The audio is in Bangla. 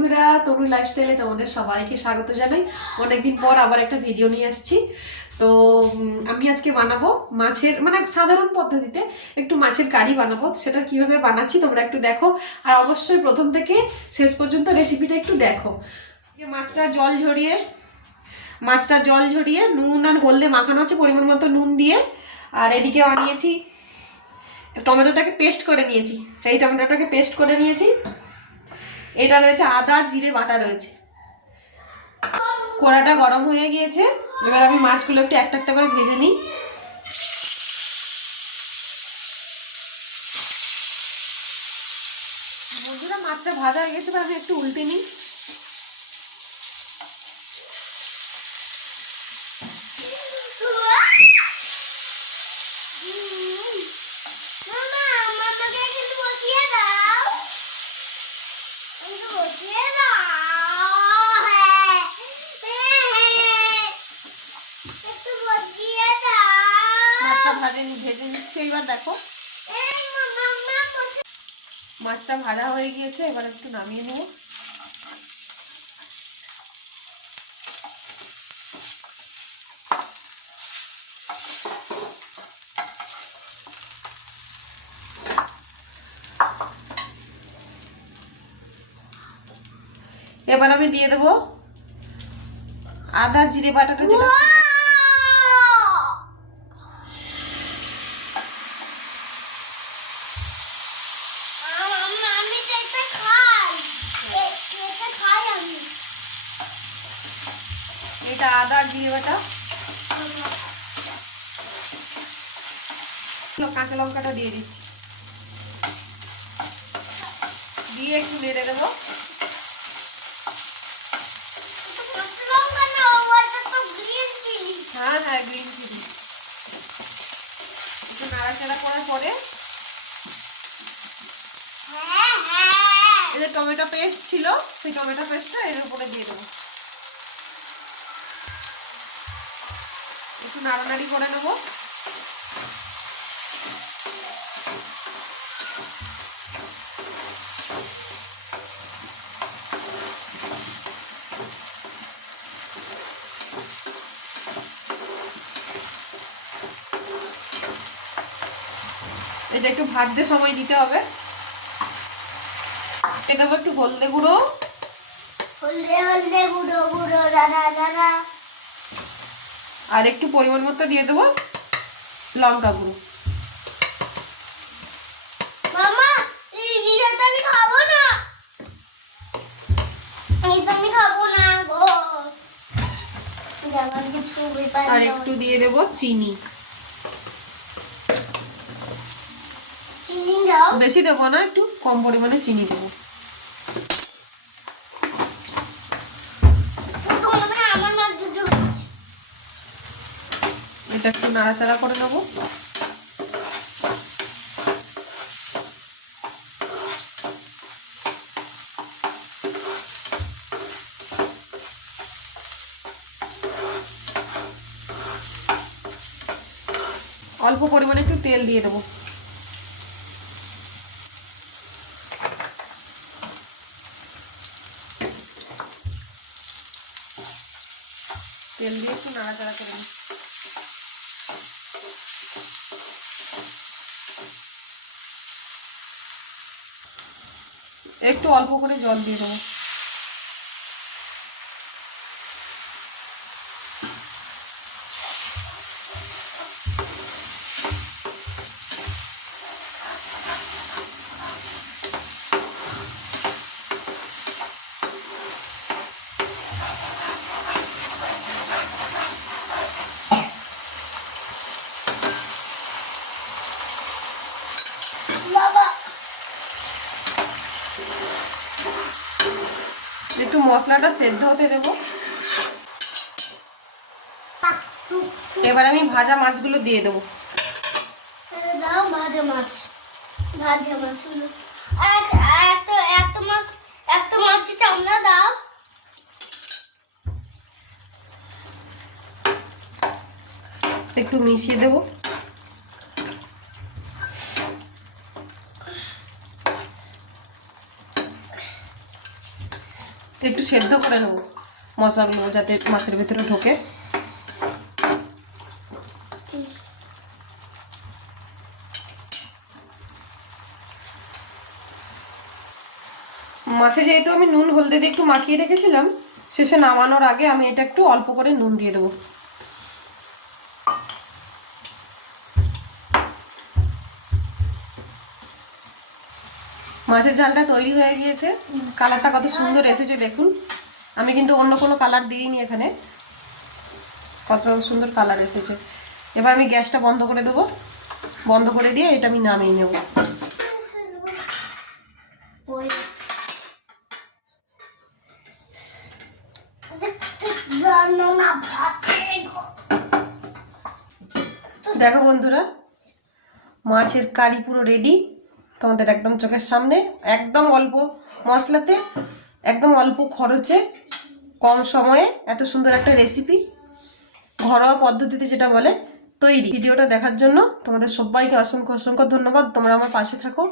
বন্ধুরা, তরুণ লাইফস্টাইলে তোমাদের সবাইকে স্বাগত জানাই। অনেকদিন পর আবার একটা ভিডিও নিয়ে আসছি। তো আমি আজকে বানাবো মাছের মানে সাধারণ পদ্ধতিতে একটু মাছের কারি বানাবো। সেটা কীভাবে বানাচ্ছি তোমরা একটু দেখো। আর অবশ্যই প্রথম থেকে শেষ পর্যন্ত রেসিপিটা একটু দেখো। মাছটা জল ঝরিয়ে, মাছটা জল ঝরিয়ে নুন আর হলদে মাখানো হচ্ছে পরিমাণ মতো নুন দিয়ে। আর এদিকে বানিয়েছি, টমেটোটাকে পেস্ট করে নিয়েছি। এই টমেটোটাকে পেস্ট করে নিয়েছি। এটা রয়েছে আদা, জিরে, বাটা রয়েছে। কড়াটা গরম হয়ে গিয়েছে। এবার আমি মাছগুলো একটু একটা একটা করে ভেজে নিই। বন্ধুরা, মাছটা ভাজা হয়ে গেছে, এবার আমি একটু উল্টে নিই মামা আমার তোকে একটু বসিয়ে দাও একটু বসিয়ে দাও হ্যাঁ হ্যাঁ হ্যাঁ একটু বসিয়ে দাও মাছটা ভাজে ভেজে নিচ্ছে এবার দেখো। মাছটা ভাজা হয়ে গিয়েছে এবার একটু নামিয়ে নেব। এবার আমি দিয়ে দেবো আদা, জিরে বাটাটা তো এটা আদা, জিরে, বাটা। কাঁচা লঙ্কাটা দিয়ে দিচ্ছি। দিয়ে একটু নেড়ে দেবো এটা কাঁচা লঙ্কা না ওটা তো গ্রিন হ্যাঁ হ্যাঁ গ্রিন চিলি একটু নাড়াচাড়া করার পরে যে টমেটো পেস্ট ছিল, সেই টমেটো পেস্টটা এর উপরে দিয়ে দেবো। একটু নাড়ানাড়ি করে নেব। এটা একটু ভাজতে সময় দিতে হবে। দেবো একটু হলদে গুঁড়ো। হলদে হলদে গুঁড়ো গুঁড়ো দাদা দাদা আর একটু পরিমাণ মতো দিয়ে দেবো লঙ্কা গুঁড়ো। মামা আমি খাব না। আমি খাব না গো। আর একটু দিয়ে দেবো চিনি চিনি দাও বেশি দেবো না একটু কম পরিমাণে চিনি দেবো। এটা একটু নাড়াচাড়া করে নেব। অল্প পরিমাণে একটু তেল দিয়ে দেবো। তেল দিয়ে একটু নাড়াচাড়া করে নিই। একটু অল্প করে জল দিয়ে দেবো। একটু মশলাটা সেদ্ধ হতে দেবো। এবার আমি ভাজা মাছগুলো দিয়ে দেবো। দাও ভাজা মাছ। ভাজা মাছগুলো। একটা একটা মাছ একটা চামড়া দাও। একটু মিশিয়ে দেবো। একটু সেদ্ধ করে নেব মশলাগুলো যাতে মাছের ভেতরে ঢোকে। মাছে যেহেতু আমি নুন হলদে দিয়ে একটু মাখিয়ে রেখেছিলাম, শেষে নামানোর আগে আমি এটা একটু অল্প করে নুন দিয়ে দেবো। মাছের ঝালটা তৈরি হয়ে গিয়েছে। কালারটা কত সুন্দর এসেছে, দেখুন। আমি কিন্তু অন্য কোনো কালার দিইনি এখানে। কত সুন্দর কালার এসেছে। এবার আমি গ্যাসটা বন্ধ করে দেবো। বন্ধ করে দিয়ে এটা আমি নামিয়ে নেব। দেখো বন্ধুরা, মাছের কারি পুরো রেডি তোমাদের একদম চোখের সামনে, একদম অল্প মশলাতে, একদম অল্প খরচে, কম সময়ে এত সুন্দর একটা রেসিপি ঘরোয়া পদ্ধতিতে যেটা বলে, তৈরি। ভিডিওটা দেখার জন্য তোমাদের সবাইকে অসংখ্য অসংখ্য ধন্যবাদ। তোমরা আমার পাশে থাকো।